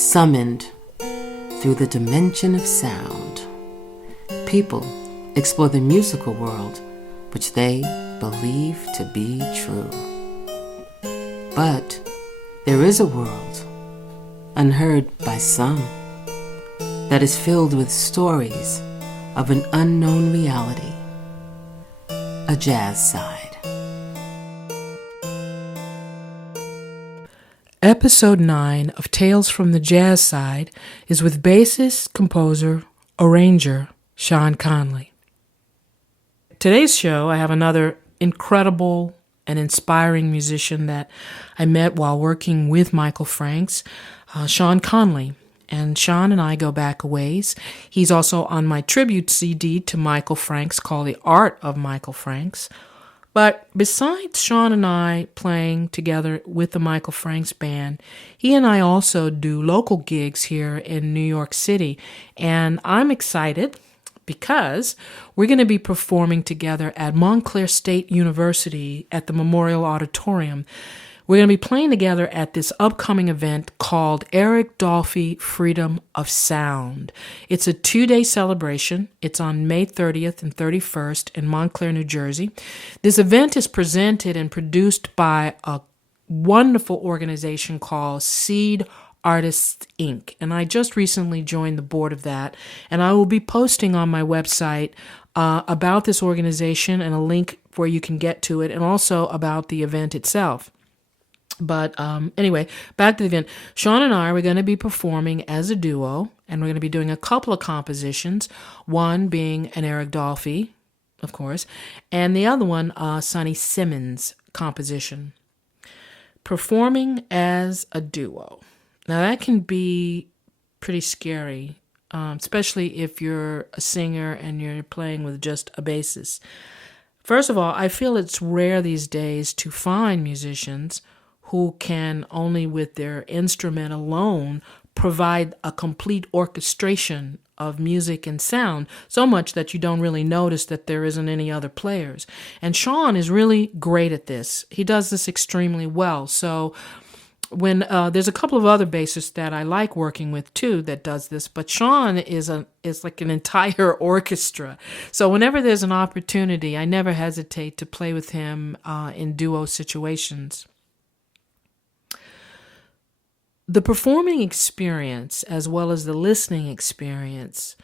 Summoned through the dimension of sound, people explore the musical world which they believe to be true. But there is a world, unheard by some, that is filled with stories of an unknown reality, a jazz side. Episode 9 of Tales from the Jazz Side is with bassist, composer, arranger Sean Conley. Today's show, I have another incredible and inspiring musician that I met while working with Michael Franks, Sean Conley. And Sean and I go back a ways. He's also on my tribute CD to Michael Franks called The Art of Michael Franks. But besides Sean and I playing together with the Michael Franks Band, he and I also do local gigs here in New York City. And I'm excited because we're going to be performing together at Montclair State University at the Memorial Auditorium. We're going to be playing together at this upcoming event called Eric Dolphy Freedom of Sound. It's a 2-day celebration. It's on May 30th and 31st in Montclair, New Jersey. This event is presented and produced by a wonderful organization called Seed Artists, Inc. And I just recently joined the board of that. And I will be posting on my website about this organization and a link where you can get to it, and also about the event itself. But anyway, back to the event. Sean and I are going to be performing as a duo, and we're going to be doing a couple of compositions, one being an Eric Dolphy, of course, and the other one, Sonny Simmons composition. Performing as a duo. Now, that can be pretty scary, especially if you're a singer and you're playing with just a bassist. First of all, I feel it's rare these days to find musicians who can only with their instrument alone provide a complete orchestration of music and sound, so much that you don't really notice that there isn't any other players. And Sean is really great at this. He does this extremely well. So when there's a couple of other bassists that I like working with too that does this, but Sean is like an entire orchestra. So whenever there's an opportunity, I never hesitate to play with him in duo situations. The performing experience, as well as the listening experience,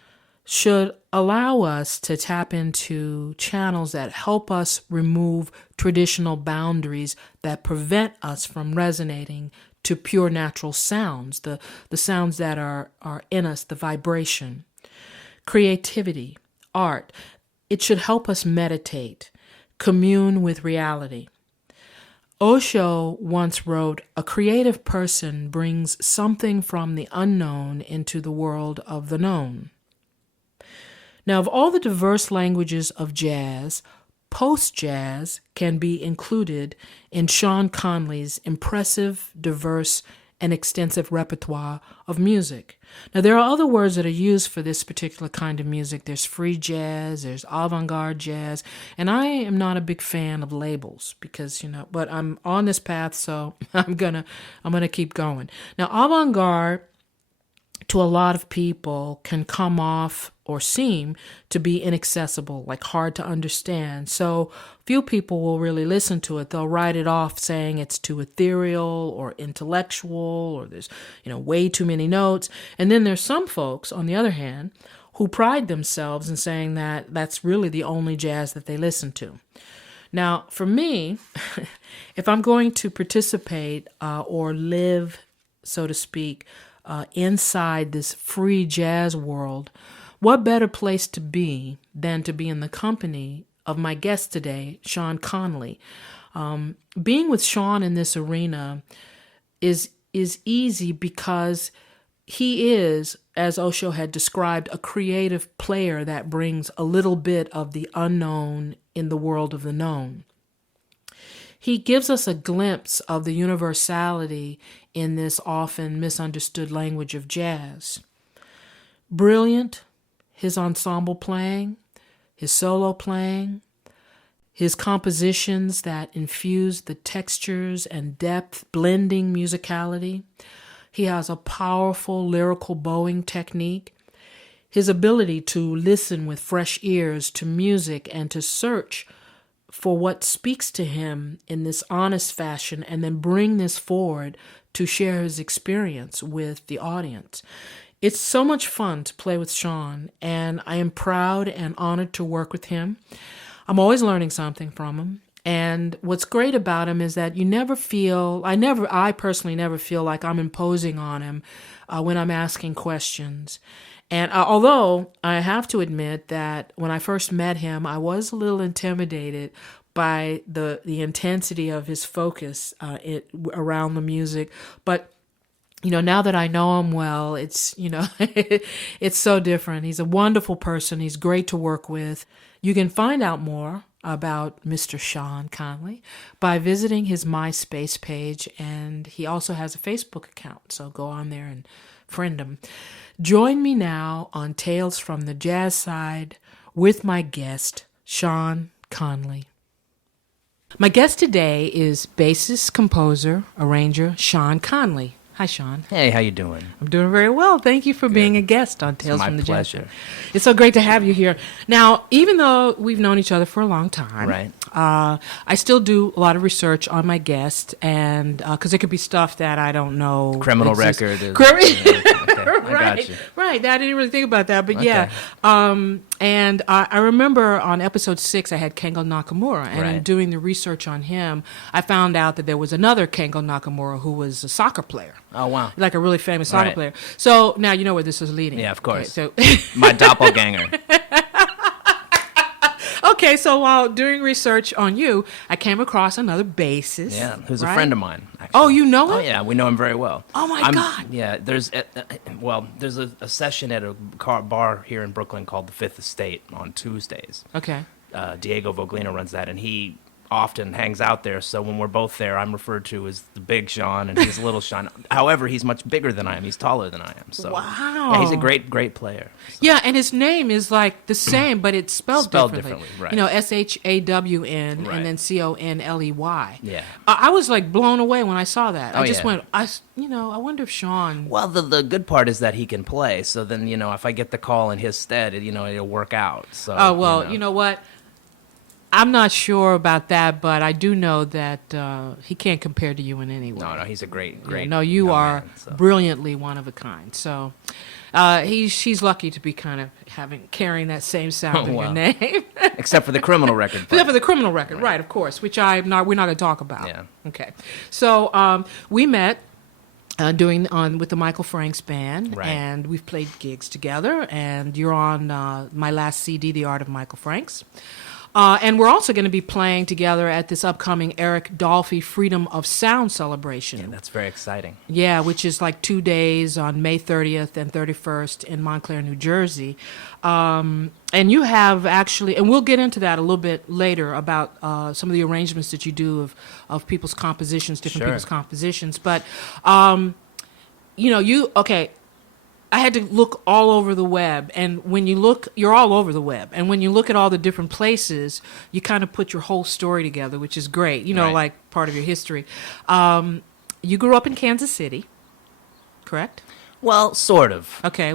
should allow us to tap into channels that help us remove traditional boundaries that prevent us from resonating to pure natural sounds, the sounds that are in us, the vibration. Creativity, art, it should help us meditate, commune with reality. Osho once wrote, "A creative person brings something from the unknown into the world of the known." Now, of all the diverse languages of jazz, post-jazz can be included in Sean Conley's impressive, diverse, and extensive repertoire of music. Now, there are other words that are used for this particular kind of music. There's free jazz, there's avant-garde jazz, and I am not a big fan of labels because, but I'm on this path, so I'm gonna keep going. Now, avant-garde to a lot of people can come off or seem to be inaccessible, like hard to understand. So few people will really listen to it. They'll write it off saying it's too ethereal or intellectual, or there's, way too many notes. And then there's some folks, on the other hand, who pride themselves in saying that that's really the only jazz that they listen to. Now, for me, if I'm going to participate or live, so to speak, inside this free jazz world, what better place to be than to be in the company of my guest today, Sean Conley. Being with Sean in this arena is easy because he is, as Osho had described, a creative player that brings a little bit of the unknown in the world of the known. He gives us a glimpse of the universality in this often misunderstood language of jazz. Brilliant, his ensemble playing, his solo playing, his compositions that infuse the textures and depth, blending musicality. He has a powerful lyrical bowing technique. His ability to listen with fresh ears to music and to search for what speaks to him in this honest fashion and then bring this forward to share his experience with the audience. It's so much fun to play with Sean, and I am proud and honored to work with him. I'm always learning something from him. And what's great about him is that I personally never feel like I'm imposing on him when I'm asking questions. And although I have to admit that when I first met him, I was a little intimidated by the intensity of his focus around the music. But now that I know him well, it's, it's so different. He's a wonderful person. He's great to work with. You can find out more about Mr. Sean Conley by visiting his MySpace page, and he also has a Facebook account, so go on there and friend him. Join me now on Tales from the Jazz Side with my guest, Sean Conley. My guest today is bassist, composer, arranger Sean Conley. Hi, Sean. Hey, how you doing? I'm doing very well. Thank you for being a guest on Tales from the Jazz. It's my pleasure. It's so great to have you here. Now, even though we've known each other for a long time, Right. I still do a lot of research on my guest, and because it could be stuff that I don't know. Criminal record. Okay, I got you. Right. I didn't really think about that, but yeah. And I remember on episode 6, I had Kengo Nakamura, and in Right. doing the research on him, I found out that there was another Kengo Nakamura who was a soccer player. Oh, wow. Like a really famous soccer Right. player. So now you know where this is leading. Yeah, of course. Okay, My doppelganger. so while doing research on you, I came across another bassist. Yeah, who's right? a friend of mine, actually. Oh, you know him? Oh, yeah, we know him very well. Oh, my God. Yeah, there's a session at a bar here in Brooklyn called the Fifth Estate on Tuesdays. Okay. Diego Voglino runs that, and he often hangs out there, so when we're both there, I'm referred to as the big Sean, and he's little Sean. However, he's much bigger than I am. He's taller than I am. So Wow. yeah, he's a great player. So. Yeah, and his name is like the same, but it's spelled differently. Right. SHAWN Right. and then CONLEY. Yeah. I was like blown away when I saw that. Oh, I just yeah. went, I wonder if Sean. Well, the good part is that he can play. So then, if I get the call in his stead, it'll work out. So. Oh, well, you know what? I'm not sure about that, but I do know that he can't compare to you in any way. No, he's a great. No, you young are man, so. brilliantly one of a kind. So she's lucky to be kind of carrying that same sound in your Wow. name. Except for the criminal record. Except for the criminal record, right, of course, which we're not going to talk about. Yeah. Okay. So we met with the Michael Franks Band, Right. and we've played gigs together, and you're on my last CD, The Art of Michael Franks. And we're also going to be playing together at this upcoming Eric Dolphy Freedom of Sound celebration. Yeah, that's very exciting. Yeah, which is like 2 days on May 30th and 31st in Montclair, New Jersey. And you have actually, and we'll get into that a little bit later about some of the arrangements that you do of people's compositions, different Sure. people's compositions. But, I had to look all over the web, and when you look, you're all over the web, and when you look at all the different places, you kind of put your whole story together, which is great, Right. like part of your history. You grew up in Kansas City, correct? Well, sort of. Okay,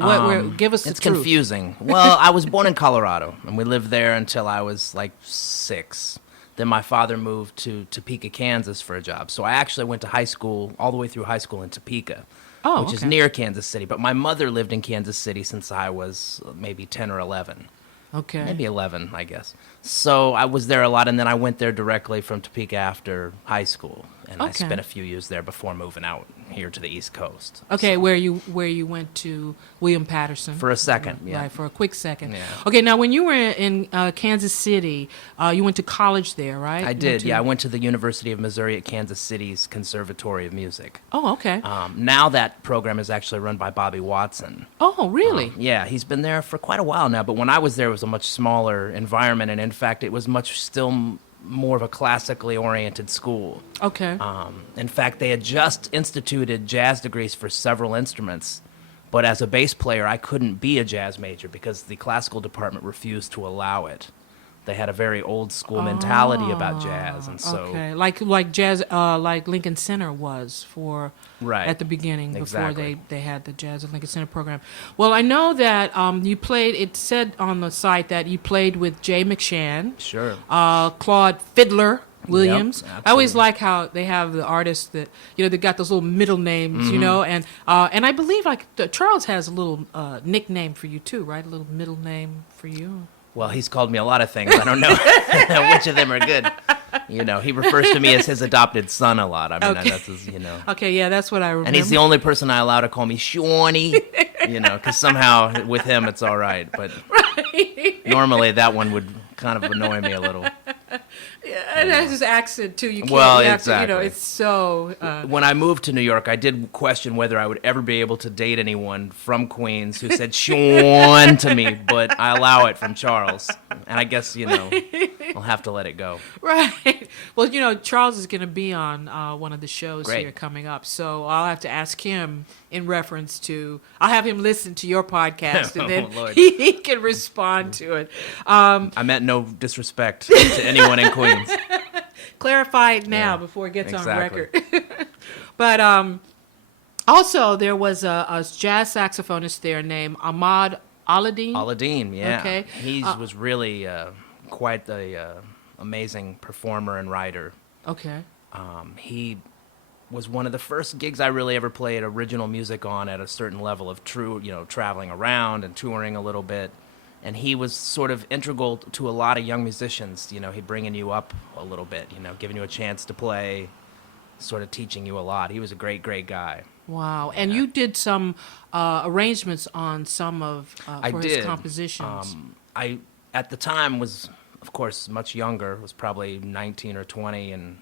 give us the It's truth. confusing. Well, I was born in Colorado, and we lived there until I was like 6. Then my father moved to Topeka, Kansas for a job. So I actually went to high school, all the way through high school in Topeka, which is okay. near Kansas City. But my mother lived in Kansas City since I was maybe 10 or 11. Okay. Maybe 11, I guess. So I was there a lot, and then I went there directly from Topeka after high school. And I Okay. spent a few years there before moving out here to the East Coast. Okay, So- where you went to William Patterson For a second, yeah. right, for a quick second. Yeah. Okay, now when you were in Kansas City, you went to college there, right? I You did, went to- yeah. I went to the University of Missouri at Kansas City's Conservatory of Music. Oh, okay. Now that program is actually run by Bobby Watson. Oh, really? Yeah, he's been there for quite a while now, but when I was there, it was a much smaller environment, and in fact, it was much still more of a classically oriented school. Okay. In fact, they had just instituted jazz degrees for several instruments, but as a bass player, I couldn't be a jazz major because the classical department refused to allow it. they had a very old school mentality about jazz, and so okay, like jazz, like Lincoln Center was for right at the beginning before exactly. they had the Jazz at Lincoln Center program. Well, I know that you played. It said on the site that you played with Jay McShann, Sure. Claude Fiddler Williams. Yep, I always absolutely. like how they have the artists that they got those little middle names, and I believe like Charles has a little nickname for you too, right? A little middle name for you. Well, he's called me a lot of things. I don't know which of them are good. He refers to me as his adopted son a lot. I mean, Okay. that's his, Okay, yeah, that's what I remember. And he's the only person I allow to call me Shawnee, because somehow with him it's all right. But normally that one would kind of annoy me a little. And it has his accent too. You can't. Well, you have exactly. to, it's so. When I moved to New York, I did question whether I would ever be able to date anyone from Queens who said Sean to me, but I allow it from Charles. And I guess, I'll have to let it go. Right. Well, Charles is going to be on one of the shows Great. here coming up, so I'll have to ask him in reference to. I'll have him listen to your podcast, and then Lord. he can respond to it. I meant no disrespect to anyone in Queens. Clarify it now Yeah, before it gets exactly. on record. But also there was a jazz saxophonist there named Ahmad Aladdin. Aladdin, yeah. Okay. He was really quite the amazing performer and writer. Okay. He was one of the first gigs I really ever played original music on at a certain level of true, traveling around and touring a little bit. And he was sort of integral to a lot of young musicians. He'd bringing you up a little bit, giving you a chance to play, sort of teaching you a lot. He was a great, great guy. Wow. And you did some arrangements on some of I for did. his compositions. I, at the time, was, of course, much younger, was probably 19 or 20, and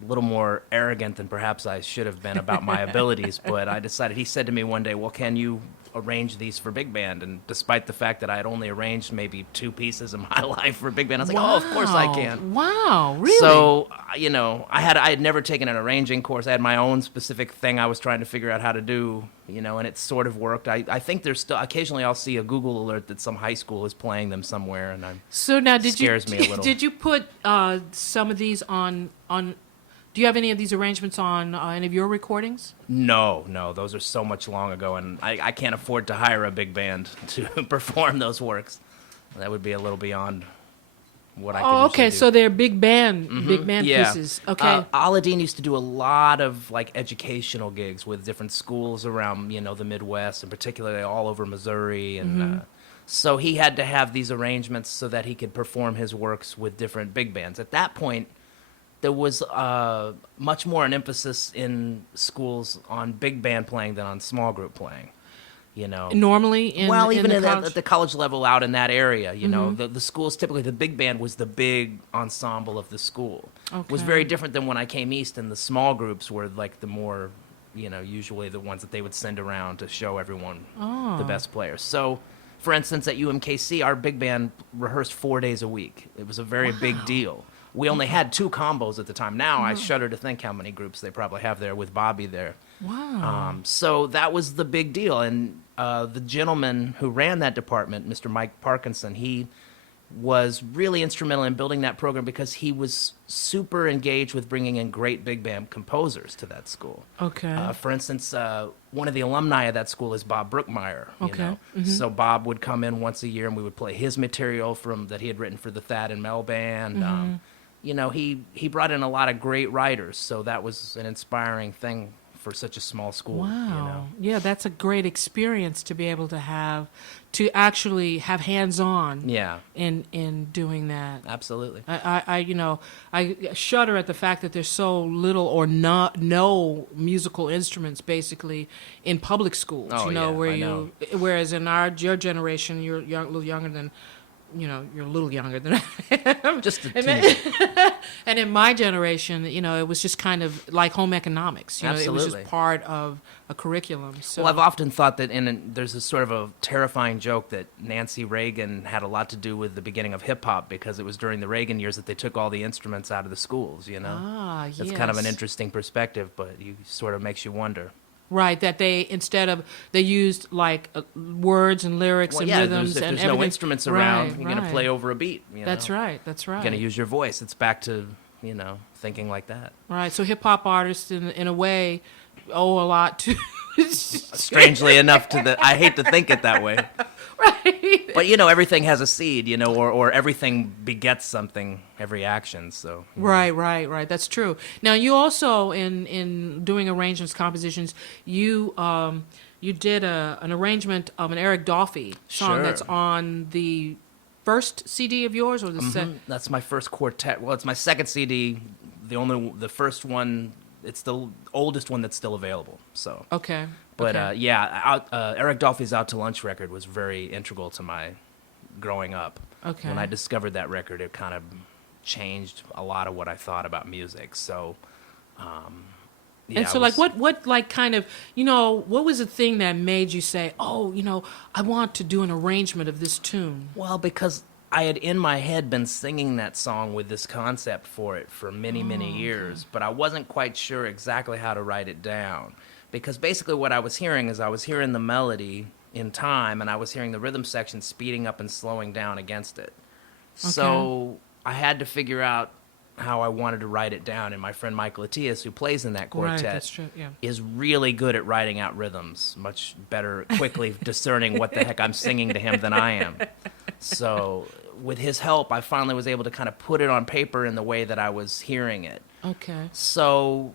a little more arrogant than perhaps I should have been about my abilities. But I decided, he said to me one day, well, can you arrange these for big band? And despite the fact that I had only arranged maybe 2 pieces in my life for big band, I was like, oh, of course I can. Wow, really? So, I had never taken an arranging course. I had my own specific thing I was trying to figure out how to do, and it sort of worked. I think there's still, occasionally I'll see a Google alert that some high school is playing them somewhere, and So now scares me a little. Did you put some of these on do you have any of these arrangements on any of your recordings? No, those are so much long ago, and I can't afford to hire a big band to perform those works. That would be a little beyond what I could usually okay, do. so they're big band Yeah. pieces. Okay. Aladdin used to do a lot of educational gigs with different schools around the Midwest, and particularly all over Missouri, and so he had to have these arrangements so that he could perform his works with different big bands. At that point, there was much more an emphasis in schools on big band playing than on small group playing. Normally in Even the college? at the college level out in that area, the schools, typically the big band was the big ensemble of the school. It was Okay. very different than when I came east, and the small groups were the more, usually the ones that they would send around to show everyone the best players. So, for instance, at UMKC, our big band rehearsed 4 days a week. It was a very big deal. We only had 2 combos at the time. Now I shudder to think how many groups they probably have there with Bobby there. Wow. So that was the big deal. And the gentleman who ran that department, Mr. Mike Parkinson, he was really instrumental in building that program because he was super engaged with bringing in great big band composers to that school. Okay. For instance, one of the alumni of that school is Bob Brookmeyer. Okay. So Bob would come in once a year, and we would play his material that he had written for the Thad and Mel band. He brought in a lot of great writers, so that was an inspiring thing for such a small school. Wow. Yeah, that's a great experience to be able to actually have hands-on Yeah, in doing that. absolutely. I shudder at the fact that there's so little or no musical instruments basically in public schools. Oh, yeah, I know. Whereas in your generation, you're a little younger than. You're a little younger than I am. Just a and, teeny. and in my generation, it was just kind of like home economics. It was Absolutely. just part of a curriculum. So. Well, I've often thought that there's a sort of a terrifying joke that Nancy Reagan had a lot to do with the beginning of hip-hop because it was during the Reagan years that they took all the instruments out of the schools, Ah, That's kind of an yes. interesting perspective, but it sort of makes you wonder. Right, that they they used like words and lyrics and rhythms if and there's everything. no instruments around, Right, you're going to play over a beat. That's right. You're going to use your voice. It's back to, thinking like that. Right, so hip hop artists in a way owe a lot to. Strangely enough, I hate to think it that way. Right. But everything has a seed, or everything begets something, every action. So Right. That's true. Now you also in doing arrangements, compositions, you did an arrangement of an Eric Dolphy song Sure. that's on the first CD of yours, or the second. That's my first quartet. Well, it's my second CD. The first one. It's the oldest one that's still available. So Okay. But okay. Eric Dolphy's "Out to Lunch" record was very integral to my growing up. Okay. When I discovered that record, it kind of changed a lot of what I thought about music. So, And so, what, like, kind of, what was the thing that made you say, oh, I want to do an arrangement of this tune? Well, because I had in my head been singing that song with this concept for it for many, many years, but I wasn't quite sure exactly how to write it down. Because basically what I was hearing is I was hearing the melody in time, and I was hearing the rhythm section speeding up and slowing down against it. So I had to figure out how I wanted to write it down, and my friend Michael Attias, who plays in that quartet, Right, that's true, yeah. is really good at writing out rhythms, much better quickly discerning what the heck I'm singing to him than I am. So with his help, I finally was able to kind of put it on paper in the way that I was hearing it. Okay. So,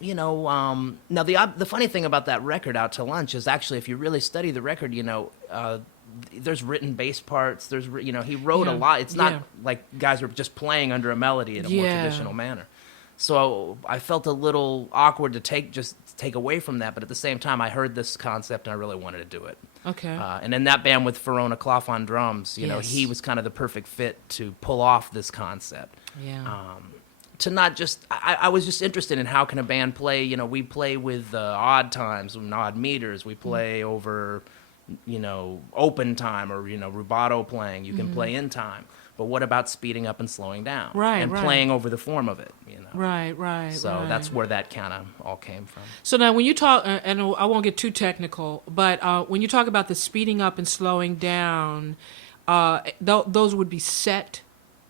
now the funny thing about that record, "Out to Lunch," is actually, if you really study the record, there's written bass parts. He wrote a lot. It's not like guys were just playing under a melody in a more traditional manner. So I felt a little awkward to take away from that, but at the same time, I heard this concept and I really wanted to do it. Okay. And in that band with Verona Clough on drums, Yes. he was kind of the perfect fit to pull off this concept. Yeah. To not just, I was just interested in how can a band play. We play with odd times, and odd meters. We play over, open time, or rubato playing. You can play in time. But what about speeding up and slowing down? Right, and right. playing over the form of it. Right. So that's where that kind of all came from. So now when you talk, and I won't get too technical, but when you talk about the speeding up and slowing down, those would be set.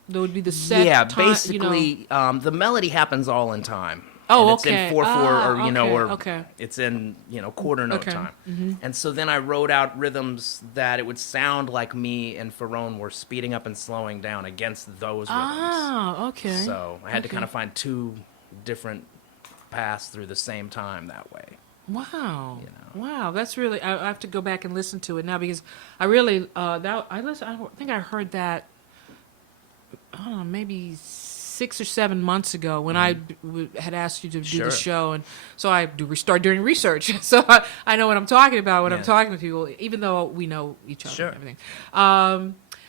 That would be the set. Yeah, time, basically, the melody happens all in time. Oh, and it's okay. in 4/4, or okay. it's in quarter note Okay. time. Mm-hmm. And so then I wrote out rhythms that it would sound like me and Ferrone were speeding up and slowing down against those rhythms. Ah, okay. So I had to kind of find two different paths through the same time that way. Wow. Wow, that's really. I have to go back and listen to it now, because I really I think I heard that. I don't know, maybe 6 or 7 months ago when I had asked you to do Sure. the show, and so I start doing research, so I know what I'm talking about when I'm talking to people, even though we know each other Sure. and everything.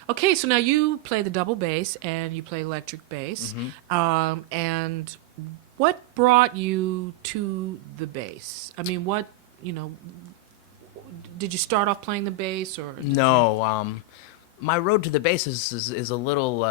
Okay, so now you play the double bass and you play electric bass, and what brought you to the bass? I mean, what did you start off playing the bass, or No, my road to the bass is a little,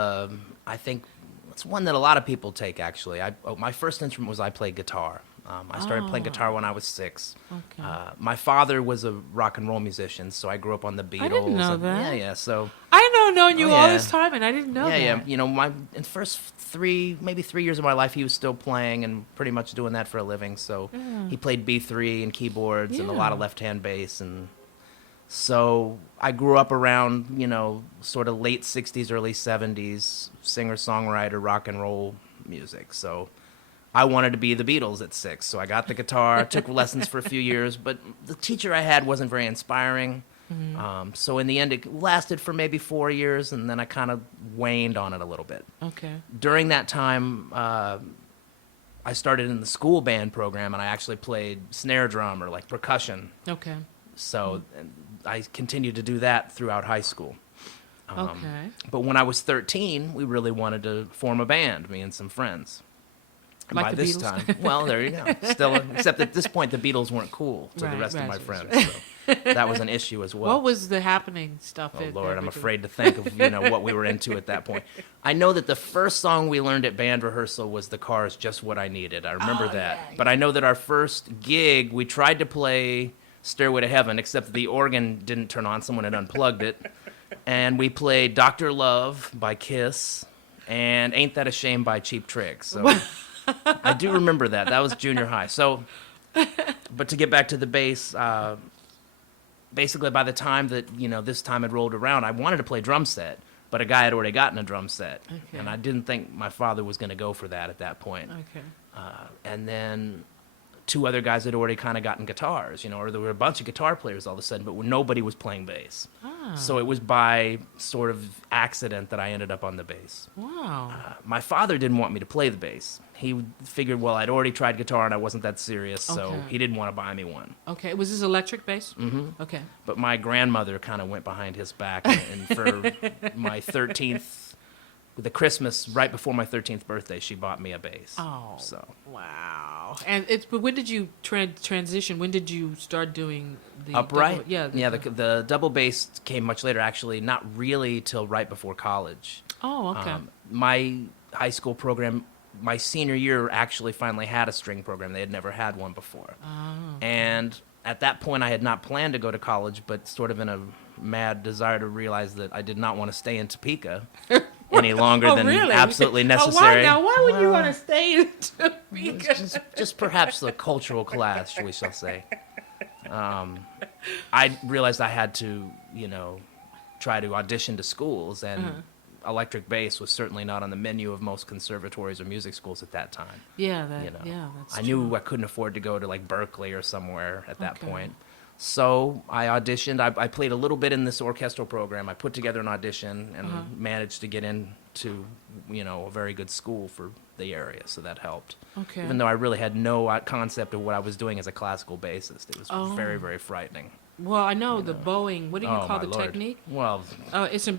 I think, it's one that a lot of people take, actually. My first instrument was I played guitar. I started playing guitar when I was 6. Okay. My father was a rock and roll musician, so I grew up on the Beatles. I didn't know that. Yeah, so... I know known you all yeah. this time, and I didn't know that. Yeah. In the first 3 years of my life, he was still playing and pretty much doing that for a living. So he played B3 and keyboards and a lot of left-hand bass. And so I grew up around, sort of late 60s, early 70s, singer-songwriter, rock and roll music. So I wanted to be the Beatles at 6. So I got the guitar, took lessons for a few years, but the teacher I had wasn't very inspiring. So in the end, it lasted for maybe 4 years, and then I kind of waned on it a little bit. Okay. During that time, I started in the school band program, and I actually played snare drum or like percussion. Okay. So I continued to do that throughout high school. Okay. But when I was 13, we really wanted to form a band, me and some friends. And Like by the this Beatles? time, well, there you go. Still, except at this point, the Beatles weren't cool to the Right, rest of right, my right, friends. right. So. that was an issue as well. What was the happening stuff? Oh, Lord, I'm afraid to think of, what we were into at that point. I know that the first song we learned at band rehearsal was The Cars, Just What I Needed. I remember that. Yeah. But I know that our first gig, we tried to play Stairway to Heaven, except the organ didn't turn on. Someone had unplugged it. And we played Dr. Love by Kiss and Ain't That a Shame by Cheap Trick. So I do remember that. That was junior high. So, but to get back to the bass, basically by the time that, this time had rolled around, I wanted to play drum set, but a guy had already gotten a drum set. Okay. And I didn't think my father was going to go for that at that point. Okay. And then two other guys had already kind of gotten guitars, or there were a bunch of guitar players all of a sudden, but nobody was playing bass. So it was by sort of accident that I ended up on the bass. Wow. My father didn't want me to play the bass. He figured, well, I'd already tried guitar and I wasn't that serious, so Okay. he didn't want to buy me one. Okay. Was this electric bass? Mm-hmm. Okay. But my grandmother kind of went behind his back, and for my 13th, the Christmas right before my 13th birthday, she bought me a bass. Oh. So Wow. And but when did you transition? When did you start doing the upright? Double, The double bass came much later, actually, not really till right before college. Oh, okay. My high school program, my senior year, actually finally had a string program. They had never had one before. Oh. And at that point, I had not planned to go to college, but sort of in a mad desire to realize that I did not want to stay in Topeka any longer than really? absolutely necessary. Why would you want to stay in Topeka? Just perhaps the cultural clash, we shall say. I realized I had to, try to audition to schools, and electric bass was certainly not on the menu of most conservatories or music schools at that time. Yeah, that's I true. knew I couldn't afford to go to like Berkeley or somewhere at that Okay. point. So I auditioned. I played a little bit in this orchestral program. I put together an audition and managed to get into, a very good school for the area. So that helped. Okay. Even though I really had no concept of what I was doing as a classical bassist. It was very, very frightening. Well, I know the bowing. What do you Oh, call my the Lord. technique? Well,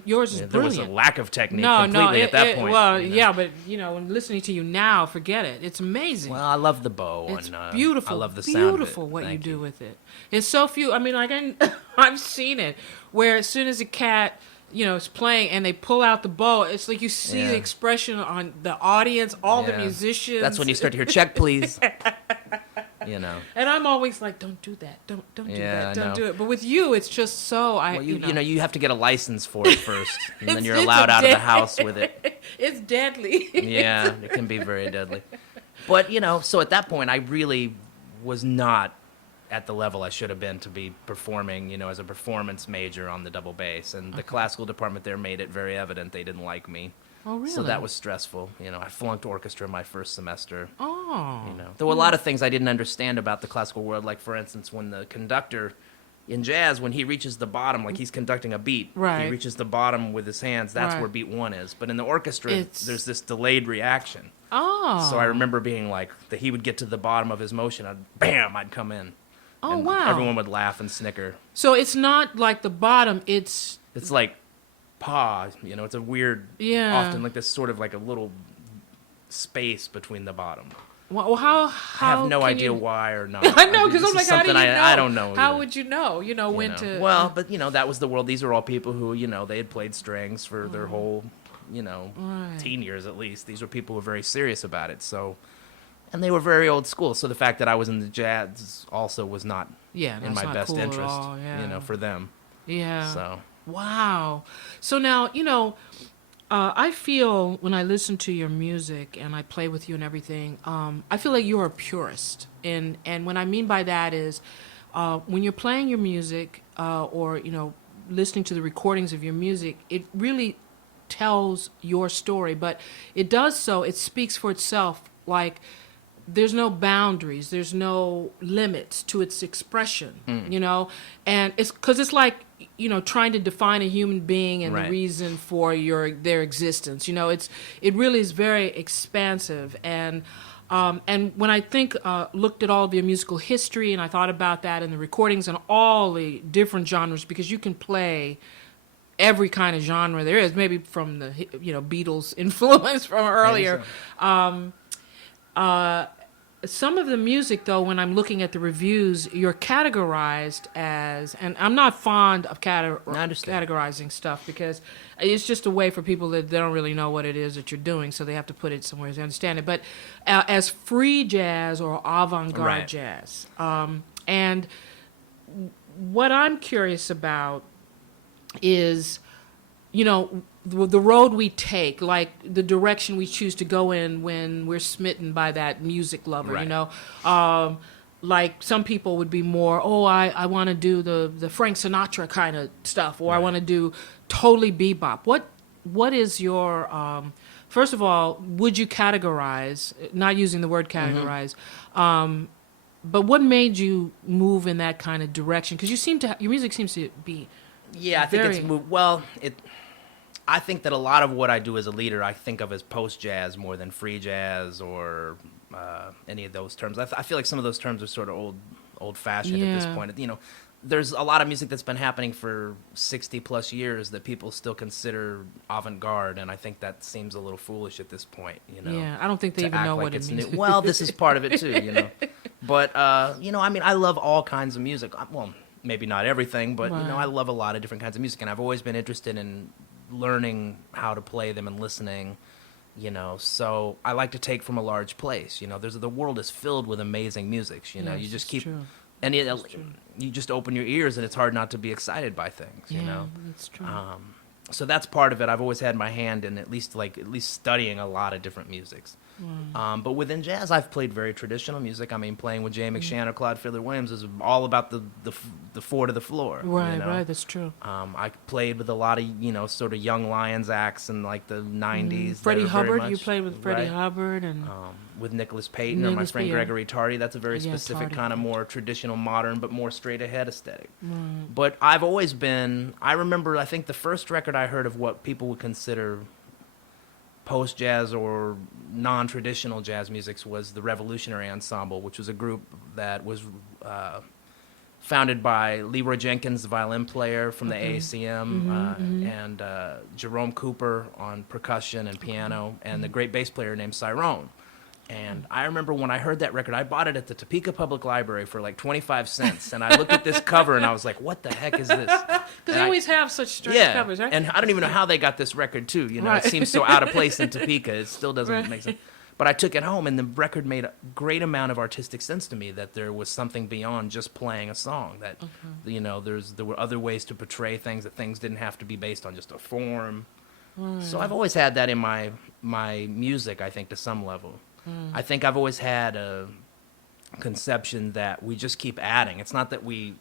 yours is there was brilliant. a lack of technique No, completely at that point. Well, you know. yeah, but when listening to you now, forget it. It's amazing. Well, I love the bow. It's and, beautiful. I love the sound of it. Beautiful what you Thank do with it. It's so few. I mean, like I've seen it where as soon as a cat, is playing and they pull out the bow, it's like you see Yeah. the expression on the audience, all the Yeah. musicians. That's when you start to hear check, please. And I'm always like, don't do that. Don't do Yeah, that. I Don't know. do it. But with you, it's just so Well, you have to get a license for it first, and then It's- you're it's allowed a out of the dead- house with it. It's deadly. Yeah, it can be very deadly. But, so at that point, I really was not at the level I should have been to be performing, as a performance major on the double bass. And the classical department there made it very evident they didn't like me. Oh, really? So that was stressful. I flunked orchestra my first semester. Oh. There were a lot of things I didn't understand about the classical world, like, for instance, when the conductor in jazz, when he reaches the bottom, like he's conducting a beat, Right. he reaches the bottom with his hands, that's Right. where beat one is. But in the orchestra, It's- there's this delayed reaction. Oh. So I remember being like, that he would get to the bottom of his motion, I'd come in. Oh, and wow. Everyone would laugh and snicker. So it's not like the bottom, it's It's like pa, it's a weird, Yeah. often like this sort of like a little space between the bottom. well, how I have no can idea you- why or not. I know, because This I'm is like, how do you something know? I don't know. How either. would you know? When to? Well, but that was the world. These are all people who, they had played strings for their whole, Right. teen years at least. These were people who were very serious about it. So, and they were very old school. So the fact that I was in the jazz also was not Yeah, in that's my not best cool at interest, all, yeah. for them. Yeah. So, Wow. So now, I feel when I listen to your music and I play with you and everything, I feel like you're a purist. And what I mean by that is when you're playing your music or, listening to the recordings of your music, it really tells your story. But it does so, it speaks for itself. Like, there's no boundaries, there's no limits to its expression, and it's because it's like, trying to define a human being and Right. the reason for their existence. It really is very expansive. And when I looked at all of your musical history and I thought about that and the recordings and all the different genres, because you can play every kind of genre there is, maybe from the Beatles influence from earlier. some of the music, though, when I'm looking at the reviews, you're categorized as, and I'm not fond of categorizing stuff because it's just a way for people that they don't really know what it is that you're doing, so they have to put it somewhere to understand it. But as free jazz or avant-garde jazz. And what I'm curious about is, the road we take, like the direction we choose to go in when we're smitten by that music lover, like some people would be more, I want to do the Frank Sinatra kind of stuff, or I want to do totally bebop. What is your, first of all, would you categorize, not using the word categorize, but what made you move in that kind of direction? Because your music seems to be I think it's moved, I think that a lot of what I do as a leader, I think of as post-jazz more than free jazz or any of those terms. I feel like some of those terms are sort of old-fashioned at this point. There's a lot of music that's been happening for 60-plus years that people still consider avant-garde, and I think that seems a little foolish at this point. Yeah, I don't think they even know what it means. Well, this is part of it, too, But, I love all kinds of music. Well, maybe not everything, but, I love a lot of different kinds of music, and I've always been interested in learning how to play them and listening, so I like to take from a large place. The world is filled with amazing music. You just keep, true. and you just open your ears, and it's hard not to be excited by things. That's true. So that's part of it. I've always had my hand in at least studying a lot of different musics. But within jazz, I've played very traditional music. I mean, playing with Jay McShann or Claude Fuller-Williams is all about the four to the floor. Right, that's true. I played with a lot of, sort of Young Lions acts in like the 90s. Freddie Hubbard, you played with Freddie Hubbard. And with Nicholas Payton or my friend Gregory Tardy. That's a very specific Tardy. kind of more traditional, modern, but more straight ahead aesthetic. But I've always been, I remember, I think the first record I heard of what people would consider post-jazz or non-traditional jazz music was the Revolutionary Ensemble, which was a group that was founded by Leroy Jenkins, the violin player from the AACM, and Jerome Cooper on percussion and piano, and the great bass player named Cyrone. And I remember when I heard that record, I bought it at the Topeka Public Library for like 25 cents. And I looked at this cover and I was like, what the heck is this? Because they always have such strange covers, right? And I don't even know how they got this record, too. It seems so out of place in Topeka. It still doesn't make sense. But I took it home, and the record made a great amount of artistic sense to me, that there was something beyond just playing a song, that, there were other ways to portray things, that things didn't have to be based on just a form. So I've always had that in my music, I think, to some level. I think I've always had a conception that we just keep adding. It's not that we,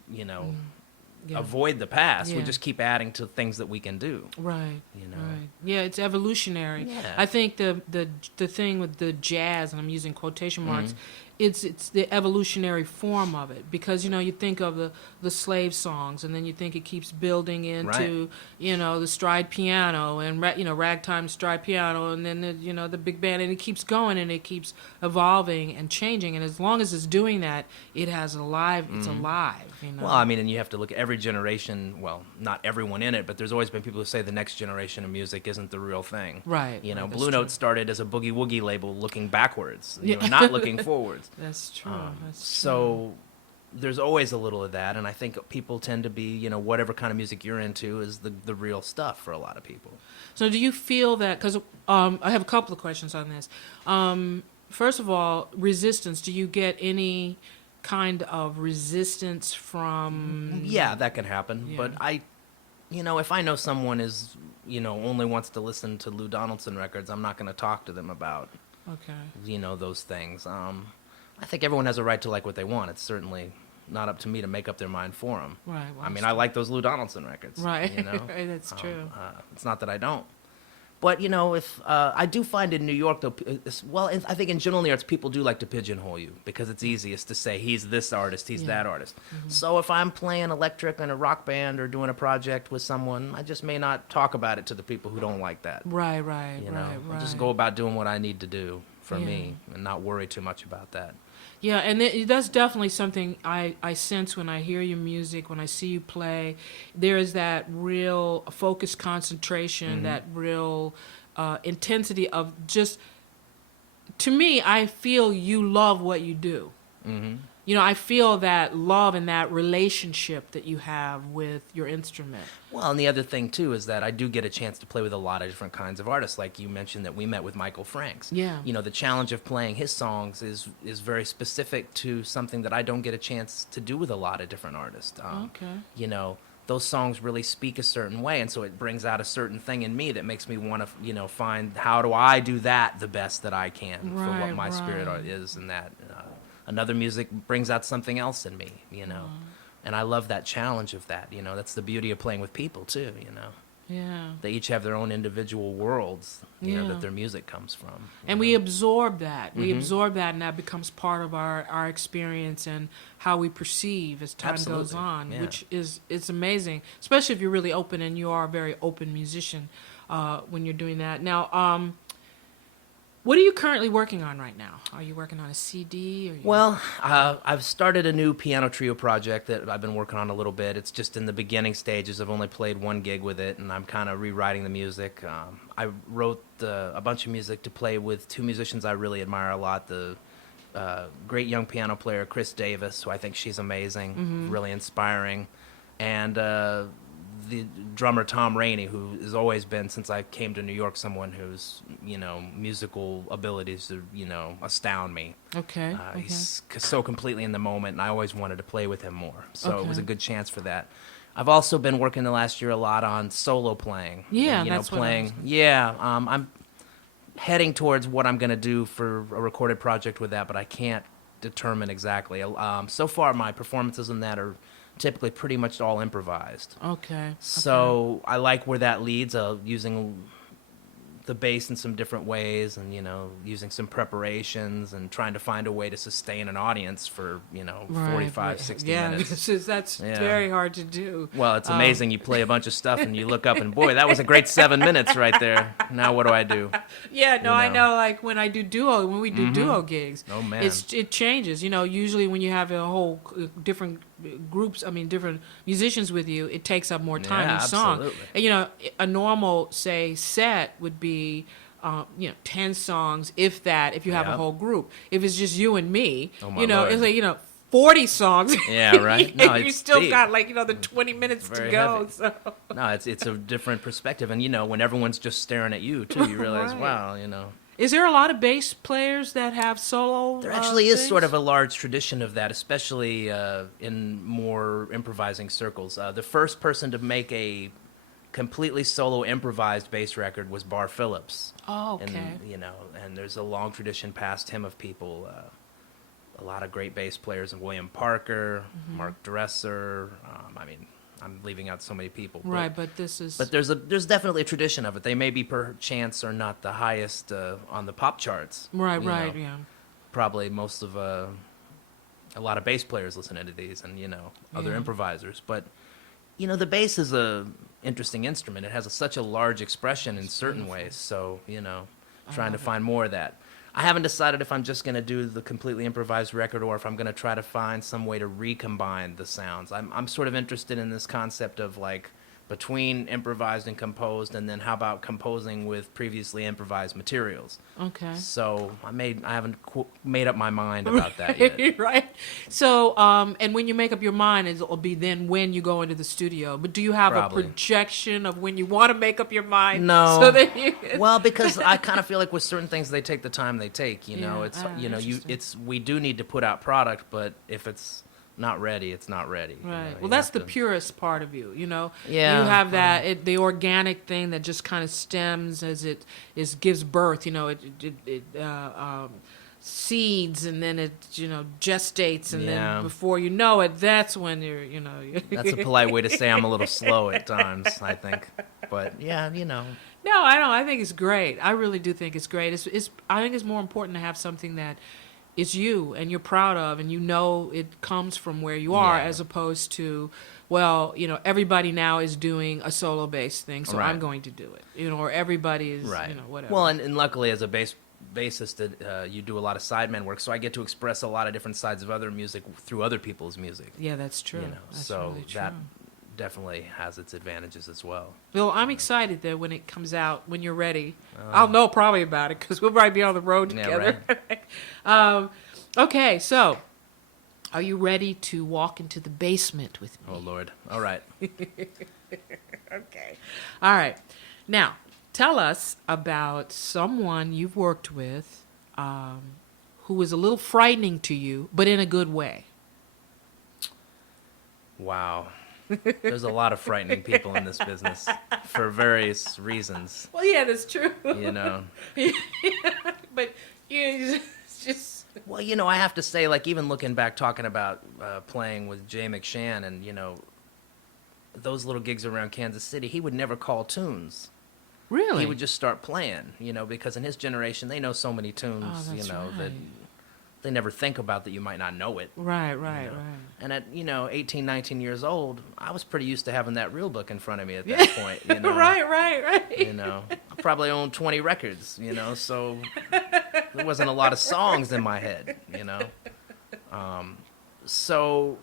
avoid the past. We just keep adding to things that we can do. Right. Right. Yeah, it's evolutionary. Yeah. I think the thing with the jazz, and I'm using quotation marks, it's the evolutionary form of it, because you think of the slave songs, and then you think it keeps building into the stride piano and ragtime stride piano, and then the big band, and it keeps going and it keeps evolving and changing, and as long as it's doing that, it has it's alive. Well, I mean, and you have to look at every generation. Well, not everyone in it, but there's always been people who say the next generation of music isn't the real thing. Right. Blue Note started as a boogie woogie label, looking backwards, not looking forwards. That's true. So there's always a little of that, and I think people tend to be, whatever kind of music you're into is the real stuff for a lot of people. So do you feel that, because I have a couple of questions on this. First of all, resistance, do you get any kind of resistance from... Yeah, that can happen, but if I know someone is, only wants to listen to Lou Donaldson records, I'm not going to talk to them about, those things. I think everyone has a right to like what they want. It's certainly not up to me to make up their mind for them. Right. Well, I mean, I like those Lou Donaldson records. Right. Right, that's true. It's not that I don't. But, if I do find in New York, though, I think in general in the arts, people do like to pigeonhole you because it's easiest to say he's this artist, he's that artist. So if I'm playing electric in a rock band or doing a project with someone, I just may not talk about it to the people who don't like that. Right. I'll just go about doing what I need to do for me and not worry too much about that. Yeah, and that's definitely something I sense when I hear your music, when I see you play. There is that real focused concentration, that real intensity of just to me, I feel you love what you do. Mm-hmm. You know, I feel that love and that relationship that you have with your instrument. Well, and the other thing, too, is that I do get a chance to play with a lot of different kinds of artists. Like you mentioned that we met with Michael Franks. Yeah. You know, the challenge of playing his songs is very specific to something that I don't get a chance to do with a lot of different artists. Okay. You know, those songs really speak a certain way, and so it brings out a certain thing in me that makes me want to, you know, find how do I do that the best that I can for what my spirit is, and that another music brings out something else in me, you know. And I love that challenge of that, you know. That's the beauty of playing with people, too, you know. Yeah. They each have their own individual worlds, you know, that their music comes from. And we absorb that. We absorb that, and that becomes part of our experience and how we perceive as time goes on, which it's amazing, especially if you're really open, and you are a very open musician when you're doing that. Now, what are you currently working on right now? Are you working on a CD? Well, I've started a new piano trio project that I've been working on a little bit. It's just in the beginning stages. I've only played one gig with it, and I'm kind of rewriting the music. I wrote a bunch of music to play with two musicians I really admire a lot. The great young piano player, Chris Davis, who I think she's amazing, really inspiring, and the drummer Tom Rainey, who has always been, since I came to New York, someone whose, you know, musical abilities, you know, astound me. Okay. He's so completely in the moment, and I always wanted to play with him more. So it was a good chance for that. I've also been working the last year a lot on solo playing. Yeah, and, you know, that's playing. I'm heading towards what I'm going to do for a recorded project with that, but I can't determine exactly. So far, my performances in that are typically pretty much all improvised. Okay. So I like where that leads, using the bass in some different ways, and, you know, using some preparations and trying to find a way to sustain an audience for, you know, 45, 60 minutes. Yeah, that's very hard to do. Well, it's amazing. You play a bunch of stuff and you look up and, boy, that was a great 7 minutes right there. Now what do I do? Yeah, no, I know, like when we do duo gigs, oh, man. it changes. You know, usually when you have a whole different different musicians with you, it takes up more time each song. And, you know, a normal, say, set would be 10 songs, if that, if you have a whole group. If it's just you and me, you know, Lord. It's like, you know, 40 songs. Yeah, right. No, you still got, like, you know, the 20 minutes to go. So. No, it's a different perspective. And, you know, when everyone's just staring at you, too, you realize, wow, you know. Is there a lot of bass players that have solo? There actually is sort of a large tradition of that, especially in more improvising circles. The first person to make a completely solo improvised bass record was Bar Phillips. Oh, okay. And, you know, and there's a long tradition past him of people, a lot of great bass players, and William Parker, Mark Dresser. I'm leaving out so many people. But this is. But there's definitely a tradition of it. They may be perchance or not the highest on the pop charts. Right, know. yeah. Probably most of a lot of bass players listening to these, and, you know, other improvisers. But, you know, the bass is a interesting instrument. It has such a large expression in certain ways. So, you know, trying to find more of that. I haven't decided if I'm just going to do the completely improvised record or if I'm going to try to find some way to recombine the sounds. I'm sort of interested in this concept of, like, between improvised and composed, and then how about composing with previously improvised materials? Okay. So I haven't made up my mind about that yet. Right. So, and when you make up your mind, it'll be then when you go into the studio. But do you have a projection of when you want to make up your mind? No. So that you well, because I kind of feel like with certain things, they take the time they take. You know, we do need to put out product, but if it's not ready, it's not ready. Right. You know, well, that's the purest part of you, you know. Yeah. You have that the organic thing that just kind of stems as it gives birth. You know, it seeds, and then it, you know, gestates, and then before you know it, that's when you're, you know. That's a polite way to say I'm a little slow at times, I think. But yeah, you know. No, I don't. I think it's great. I really do think it's great. I think it's more important to have something that it's you and you're proud of, and you know it comes from where you are, as opposed to, well, you know, everybody now is doing a solo bass thing, so I'm going to do it, you know, or everybody is, you know, whatever. Well, and luckily as a bassist, you do a lot of sideman work, so I get to express a lot of different sides of other music through other people's music. Yeah, that's true. You know, that's so really true. definitely has its advantages as well. Well, I'm excited that when it comes out, when you're ready, I'll know probably about it because we'll probably be on the road together. Yeah, right. Okay, so are you ready to walk into the basement with me? Oh, Lord. All right. Okay. All right. Now, tell us about someone you've worked with who was a little frightening to you, but in a good way. Wow. There's a lot of frightening people in this business for various reasons, Well, yeah, that's true. you know. But it's just... Well, you know, I have to say, like, even looking back, talking about playing with Jay McShann and, you know, those little gigs around Kansas City, he would never call tunes. Really? He would just start playing, you know, because in his generation, they know so many tunes, Oh, you that's know, right. that they never think about that you might not know it. Right, you right, know. right. And at, 18, 19 years old, I was pretty used to having that real book in front of me at that point, you know. Right. You know, I probably owned 20 records, you know, so there wasn't a lot of songs in my head, you know. So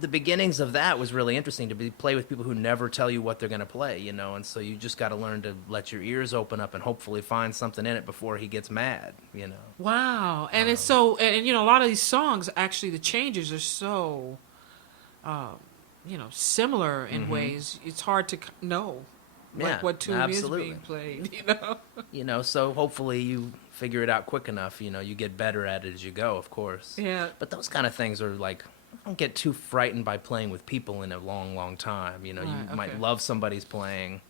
the beginnings of that was really interesting, to play with people who never tell you what they're going to play, you know, and so you just got to learn to let your ears open up and hopefully find something in it before he gets mad, you know. Wow. And it's so, and a lot of these songs, actually, the changes are so, similar in ways. It's hard to know Yeah, what tune absolutely. is being played, you know? You know, so hopefully you figure it out quick enough, you know, you get better at it as you go, of course. Yeah. But those kind of things are like, I don't get too frightened by playing with people in a long, long time. You know, Right, you might okay. love somebody's playing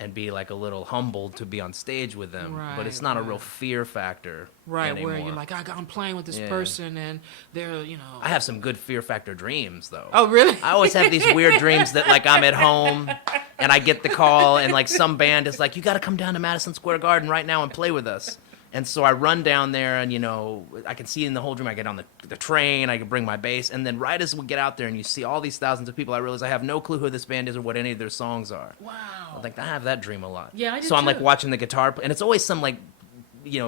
and be like a little humbled to be on stage with them, but it's Right, not a right. real fear factor Right, anymore. where you're like, I'm playing with this Yeah. person, and they're, I have some good fear factor dreams, though. Oh, really? I always have these weird dreams that, like, I'm at home and I get the call and, like, some band is like, you got to come down to Madison Square Garden right now and play with us. And so I run down there and, you know, I can see in the whole dream. I get on the train, I can bring my bass. And then right as we get out there and you see all these thousands of people, I realize I have no clue who this band is or what any of their songs are. Wow. I think I have that dream a lot. Yeah, I do So I'm, like, too. watching the guitar. And it's always some, like,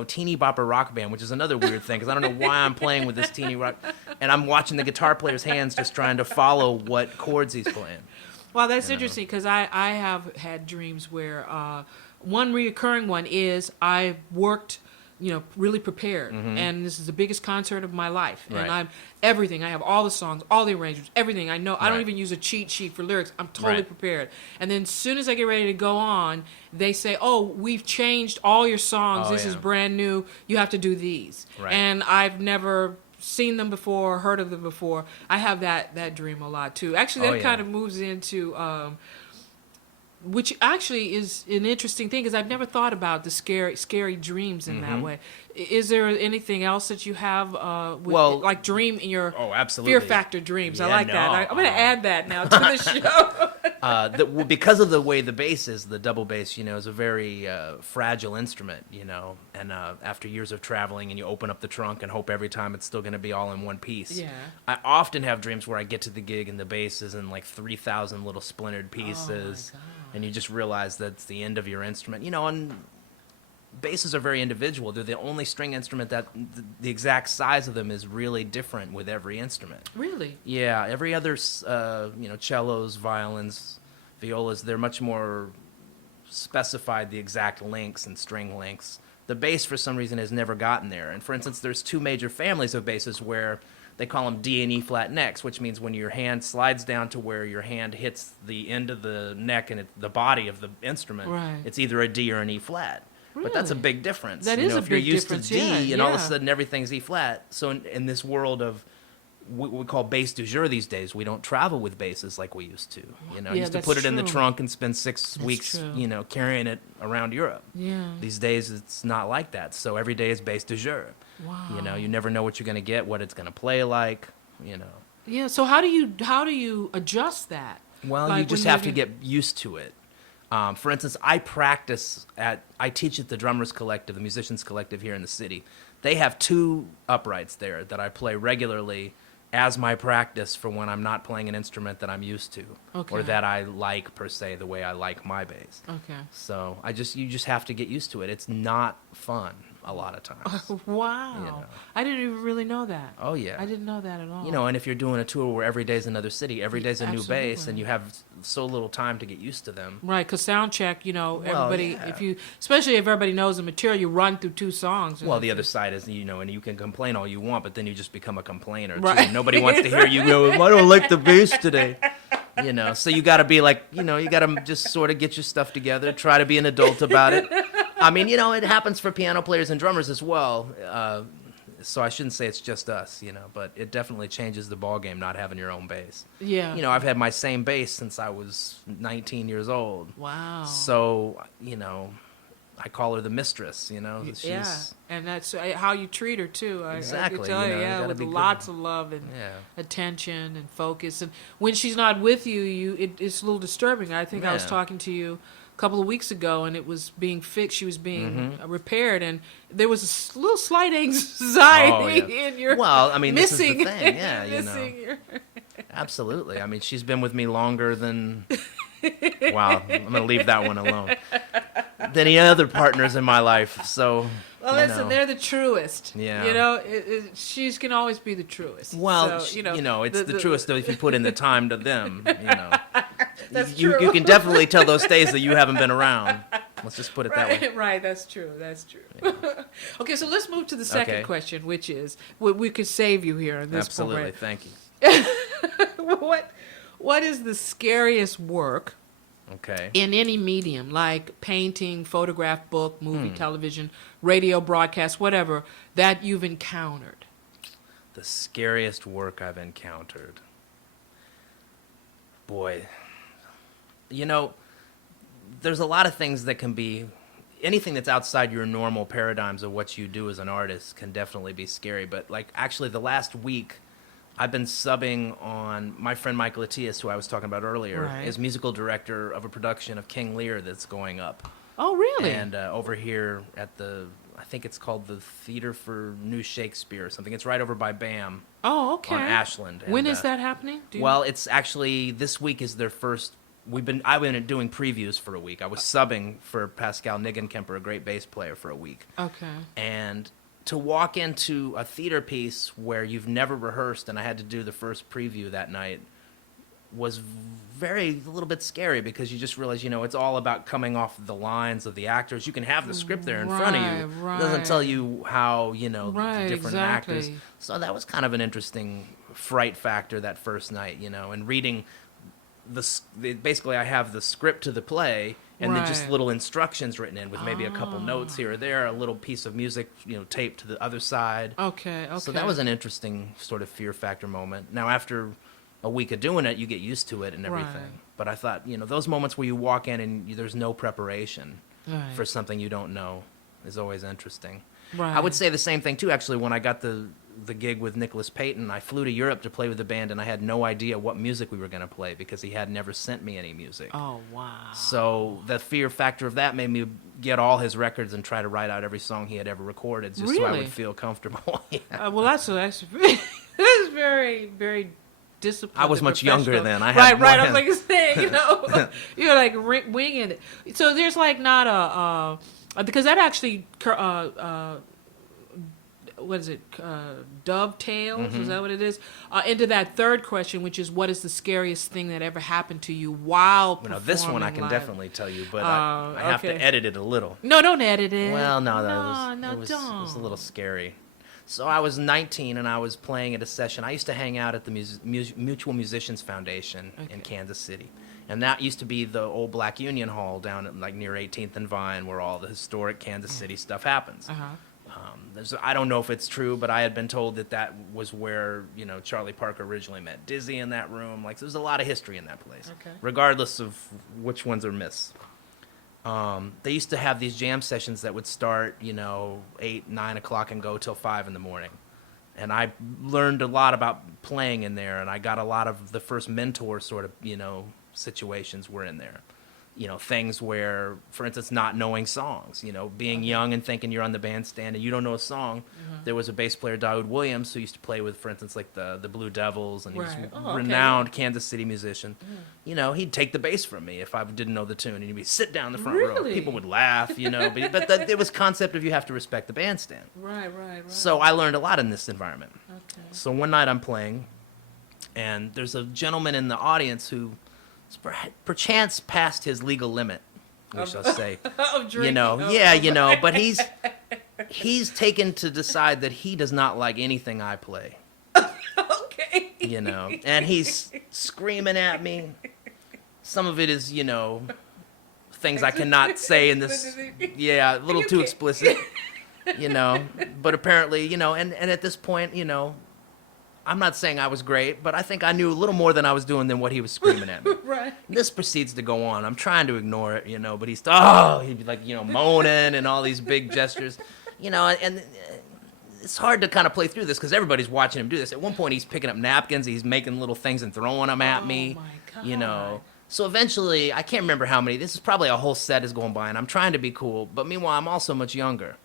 teeny bopper rock band, which is another weird thing because I don't know why I'm playing with this teeny rock. And I'm watching the guitar player's hands just trying to follow what chords he's playing. Well, that's interesting because I have had dreams where one reoccurring one is I worked, really prepared, and this is the biggest concert of my life, Right. and I'm everything. I have all the songs, all the arrangements, everything. I know. I don't Right. even use a cheat sheet for lyrics. I'm totally Right. prepared. And then as soon as I get ready to go on, they say, "Oh, we've changed all your songs. Oh, this is yeah. brand new. You have to do these." Right. And I've never seen them before, heard of them before. I have that dream a lot too. Actually, that Oh, yeah. kind of moves into which actually is an interesting thing because I've never thought about the scary dreams in that way. Is there anything else that you have Well, like dream in your Oh, absolutely. fear factor dreams? I Yeah, like that. no. I'm going to add that now to the show. Because of the way the bass is, the double bass, is a very fragile instrument, and after years of traveling and you open up the trunk and hope every time it's still going to be all in one piece. Yeah. I often have dreams where I get to the gig and the bass is in like 3,000 little splintered pieces, and you just realize that's the end of your instrument. And basses are very individual. They're the only string instrument that the exact size of them is really different with every instrument. Really? Yeah, every other, cellos, violins, violas, they're much more specified, the exact lengths and string lengths. The bass, for some reason, has never gotten there. And for instance, there's two major families of basses where they call them D and E flat necks, which means when your hand slides down to where your hand hits the end of the neck and the body of the instrument, Right. it's either a D or an E flat. But that's a Really? big difference. That is a if you're big used difference, to D yeah, and all of a yeah. sudden everything's E flat. So in this world of what we call bass du jour these days, we don't travel with basses like we used to. Yeah, Used to that's put it in the true. trunk and spend 6 That's weeks, true. carrying it around Europe. Yeah. These days it's not like that. So every day is bass du jour. Wow. You never know what you're going to get, what it's going to play like, Yeah. So how do you adjust that? Well, Like you just when have to you're- get used to it. For instance, I teach at the Drummers Collective, the Musicians Collective here in the city. They have 2 uprights there that I play regularly as my practice for when I'm not playing an instrument that I'm used to, Okay. or that I like per se, the way I like my bass. Okay. So you just have to get used to it. It's not fun. a lot of times. Wow. You know. I didn't even really know that. Oh, yeah. I didn't know that at all. You know, and if you're doing a tour where every day's another city, every day's a new bass, Absolutely. and you have so little time to get used to them. Right, because sound check, you know, Well, everybody, yeah. especially if everybody knows the material, you run through 2 songs. Well, the other side is, you know, and you can complain all you want, but then you just become a complainer, too. Right. Nobody wants to hear you go, I don't like the bass today. You know, so you got to be like, you know, you got to just sort of get your stuff together, try to be an adult about it. I mean, you know, it happens for piano players and drummers as well. So I shouldn't say it's just us, you know, but it definitely changes the ballgame not having your own bass. Yeah. You know, I've had my same bass since I was 19 years old. Wow. So, you know, I call her the mistress, you know. Yeah, and that's how you treat her, too. I Exactly, can tell you you, know, you yeah, gotta with be good. lots of love and Yeah. attention and focus. And when she's not with you, it's a little disturbing. I think I was Yeah. talking to you a couple of weeks ago, and it was being fixed. She was being Mm-hmm. repaired, and there was a little slight anxiety Oh, yeah. in your Well, I mean, this is the missing. thing, yeah, you know. missing your- Absolutely. I mean, she's been with me longer than. Wow, I'm going to leave that one alone. Than any other partners in my life. So. Well, you listen, know. they're the truest. Yeah. You know, she can always be the truest. Well, So, you know, it's the truest though if you put in the time to them. You know. That's you true. can definitely tell those days that you haven't been around. Let's just put it that way. Right, right. That's true. That's true. Okay, so let's move to the second Okay. question, which is we could save you here in this Absolutely. program. Thank you. What is the scariest work Okay. in any medium, like painting, photograph, book, Hmm. movie, television, radio broadcast, whatever, that you've encountered? The scariest work I've encountered. Boy. You know, there's a lot of things that can be. Anything that's outside your normal paradigms of what you do as an artist can definitely be scary. But, like, actually, the last week, I've been subbing on my friend Michael Attias, who I was talking about earlier, Right. is musical director of a production of King Lear that's going up. Oh, really? And over here at I think it's called the Theater for New Shakespeare or something. It's right over by BAM oh, okay. on Ashland. When And, is that happening? Do you- Well, it's actually, this week is their first. I've been doing previews for a week. I was subbing for Pascal Niggenkemper, a great bass player, for a week. Okay. And to walk into a theater piece where you've never rehearsed, and I had to do the first preview that night, was a little bit scary, because you just realize, you know, it's all about coming off the lines of the actors. You can have the script there in front of you. Right, It doesn't tell right. you how, you know, Right, different exactly. actors. So that was kind of an interesting fright factor that first night, you know, and reading basically I have the script to the play, and then just Right. little instructions written in with maybe a couple notes here or there, a little piece of music, you know, taped to the other side. Okay. So that was an interesting sort of fear factor moment. Now, after a week of doing it, you get used to it and everything. Right. But I thought, you know, those moments where you walk in and there's no preparation Right. for something you don't know is always interesting. Right. I would say the same thing, too, actually, when I got the gig with Nicholas Payton. I flew to Europe to play with the band, and I had no idea what music we were going to play because he had never sent me any music. Oh, wow. So the fear factor of that made me get all his records and try to write out every song he had ever recorded, just so I Really? would feel comfortable. Yeah. Well, that's that's very, very disciplined. I was and much younger professional. then. I had right. more I was hands. like saying, you know, you're like winging it. So there's like not because that actually what is it? Dovetails? Mm-hmm. Is that what it is? Into that third question, which is, what is the scariest thing that ever happened to you while You know, performing this one I can live? definitely tell you, but I have okay. to edit it a little. No, don't edit it. Well, no, no, it was don't. a little scary. So I was 19 and I was playing at a session. I used to hang out at the Mutual Musicians Foundation in Kansas City. And that used to be the old Black Union Hall down at, like, near 18th and Vine, where all the historic Kansas City stuff happens. Uh-huh. I don't know if it's true, but I had been told that was where, you know, Charlie Parker originally met Dizzy in that room. Like, there's a lot of history in that place, Okay. regardless of which ones are myths. They used to have these jam sessions that would start, you know, 8, 9 o'clock and go till 5 in the morning. And I learned a lot about playing in there, and I got a lot of the first mentor sort of, you know, situations were in there. things where, for instance, not knowing songs, being young and thinking you're on the bandstand and you don't know a song. There was a bass player, Dawood Williams, who used to play with, for instance, like the Blue Devils, and he was a renowned Kansas City musician. He'd take the bass from me if I didn't know the tune, and he'd be sit down in the front row. People would laugh, but it was concept of you have to respect the bandstand. Right. So I learned a lot in this environment. Okay. So one night I'm playing, and there's a gentleman in the audience who perchance past his legal limit, we shall say. Of drinking. But he's taken to decide that he does not like anything I play. Okay. And he's screaming at me. Some of it is, things I cannot say in this. Yeah, a little too explicit. But apparently, and at this point, I'm not saying I was great, but I think I knew a little more than I was doing than what he was screaming at me. Right. This proceeds to go on. I'm trying to ignore it, but he'd be like, moaning and all these big gestures, and it's hard to kind of play through this because everybody's watching him do this. At one point, he's picking up napkins, he's making little things and throwing them at me, my God. So eventually, I can't remember how many. This is probably a whole set is going by, and I'm trying to be cool, but meanwhile, I'm also much younger.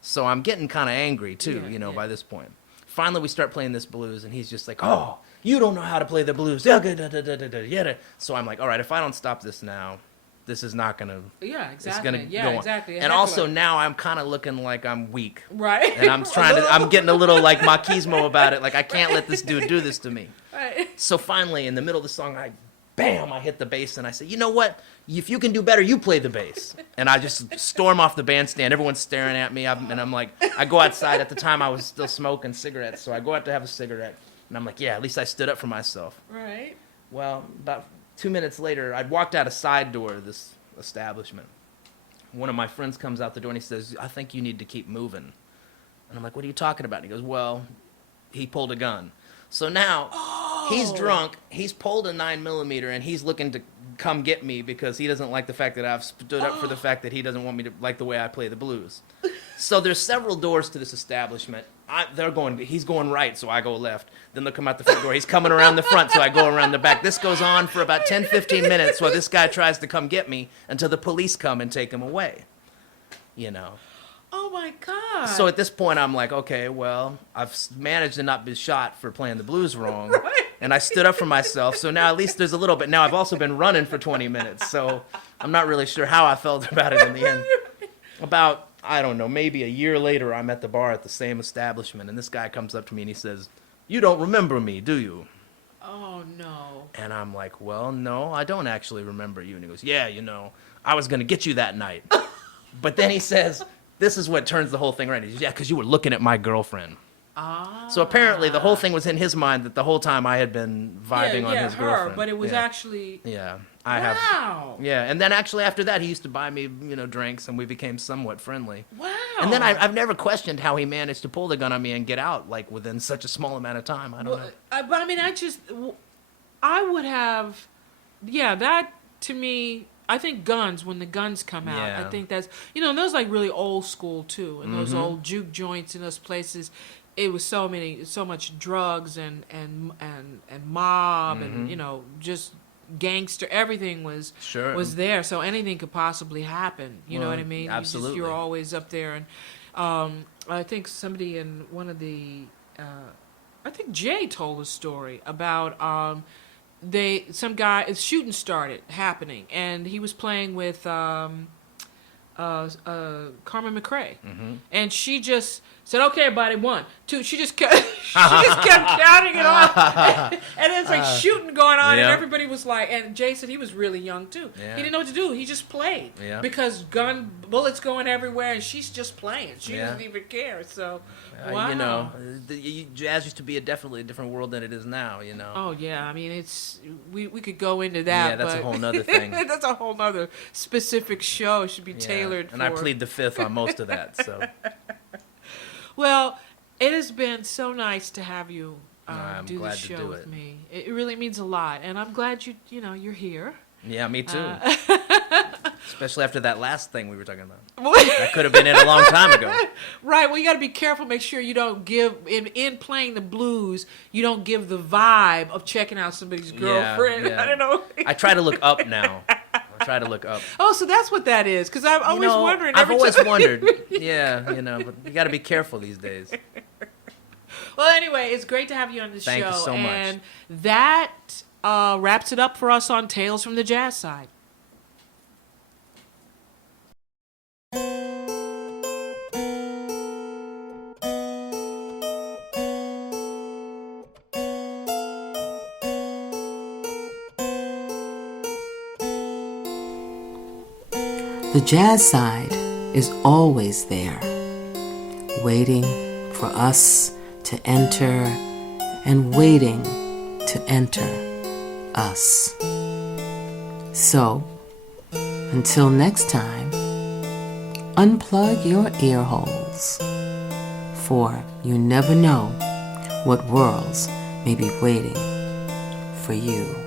So I'm getting kind of angry, too, by this point. Finally, we start playing this blues, and he's just like, oh, you don't know how to play the blues. So I'm like, all right, if I don't stop this now, this is not going to... Yeah, exactly. It's going to yeah, go on. exactly. And also now I'm kind of looking like I'm weak. Right. And I'm getting a little like machismo about it. Like, I can't let this dude do this to me. Right. So finally, in the middle of the song, I hit the bass, and I say, you know what? If you can do better, you play the bass. And I just storm off the bandstand. Everyone's staring at me, and I'm like, I go outside. At the time, I was still smoking cigarettes, so I go out to have a cigarette, and I'm like, yeah, at least I stood up for myself. Right. Well, about 2 minutes later, I'd walked out a side door of this establishment. One of my friends comes out the door, and he says, I think you need to keep moving. And I'm like, what are you talking about? And he goes, well, he pulled a gun. So now, he's drunk, he's pulled a 9mm, and he's looking to come get me because he doesn't like the fact that I've stood up for the fact that he doesn't want me to like the way I play the blues. So there's several doors to this establishment. He's going right, so I go left. Then they'll come out the front door. He's coming around the front, so I go around the back. This goes on for about 10, 15 minutes while this guy tries to come get me until the police come and take him away. Oh, my God. So at this point, I'm like, okay, well, I've managed to not be shot for playing the blues wrong. Right. And I stood up for myself. So now at least there's a little bit. Now I've also been running for 20 minutes. So I'm not really sure how I felt about it in the end. About, I don't know, maybe a year later, I'm at the bar at the same establishment. And this guy comes up to me and he says, you don't remember me, do you? Oh, no. And I'm like, well, no, I don't actually remember you. And he goes, yeah, I was going to get you that night. But then he says... This is what turns the whole thing around. He says, yeah, because you were looking at my girlfriend. Ah. So apparently the whole thing was in his mind that the whole time I had been vibing on his girlfriend. But it was actually... Yeah. Wow. Yeah, and then actually after that, he used to buy me, drinks, and we became somewhat friendly. Wow. And then I've never questioned how he managed to pull the gun on me and get out, like, within such a small amount of time. I don't know. But, I mean, I would have... Yeah, that, to me... I think when the guns come out, I think that's, those like really old school too. And those old juke joints in those places, it was so much drugs and mob and, just gangster. Everything was there. So anything could possibly happen. You know what I mean? Absolutely. You're always up there. And I think somebody in one of the, I think Jay told a story about, some guy, shooting started happening, and he was playing with Carmen McRae, and she just said, "Okay, buddy, 1, 2." She just kept counting it off, and it's like shooting going on, and everybody was like, and Jay said he was really young too. Yeah. He didn't know what to do. He just played because bullets going everywhere, and she's just playing. She doesn't even care. So, wow. Jazz used to be definitely a different world than it is now. Oh yeah, I mean we could go into that. Yeah, that's a whole nother thing. That's a whole nother specific show. It should be tailored. And I plead the fifth on most of that. So. Well, it has been so nice to have you do the glad show to do with it. me. It really means a lot, and I'm glad you're here. Yeah, me too. Especially after that last thing we were talking about. That could have been in a long time ago. Right. Well, you got to be careful. Make sure you don't give in playing the blues. You don't give the vibe of checking out somebody's girlfriend. Yeah. I don't know. I try to look up now. Try to look up. Oh, so that's what that is. Because I'm always wondering. I've always wondered. Yeah, but you got to be careful these days. Well, anyway, it's great to have you on the show. Thank you so much. And that wraps it up for us on Tales from the Jazz Side. The jazz side is always there, waiting for us to enter and waiting to enter us. So, until next time, unplug your ear holes, for you never know what worlds may be waiting for you.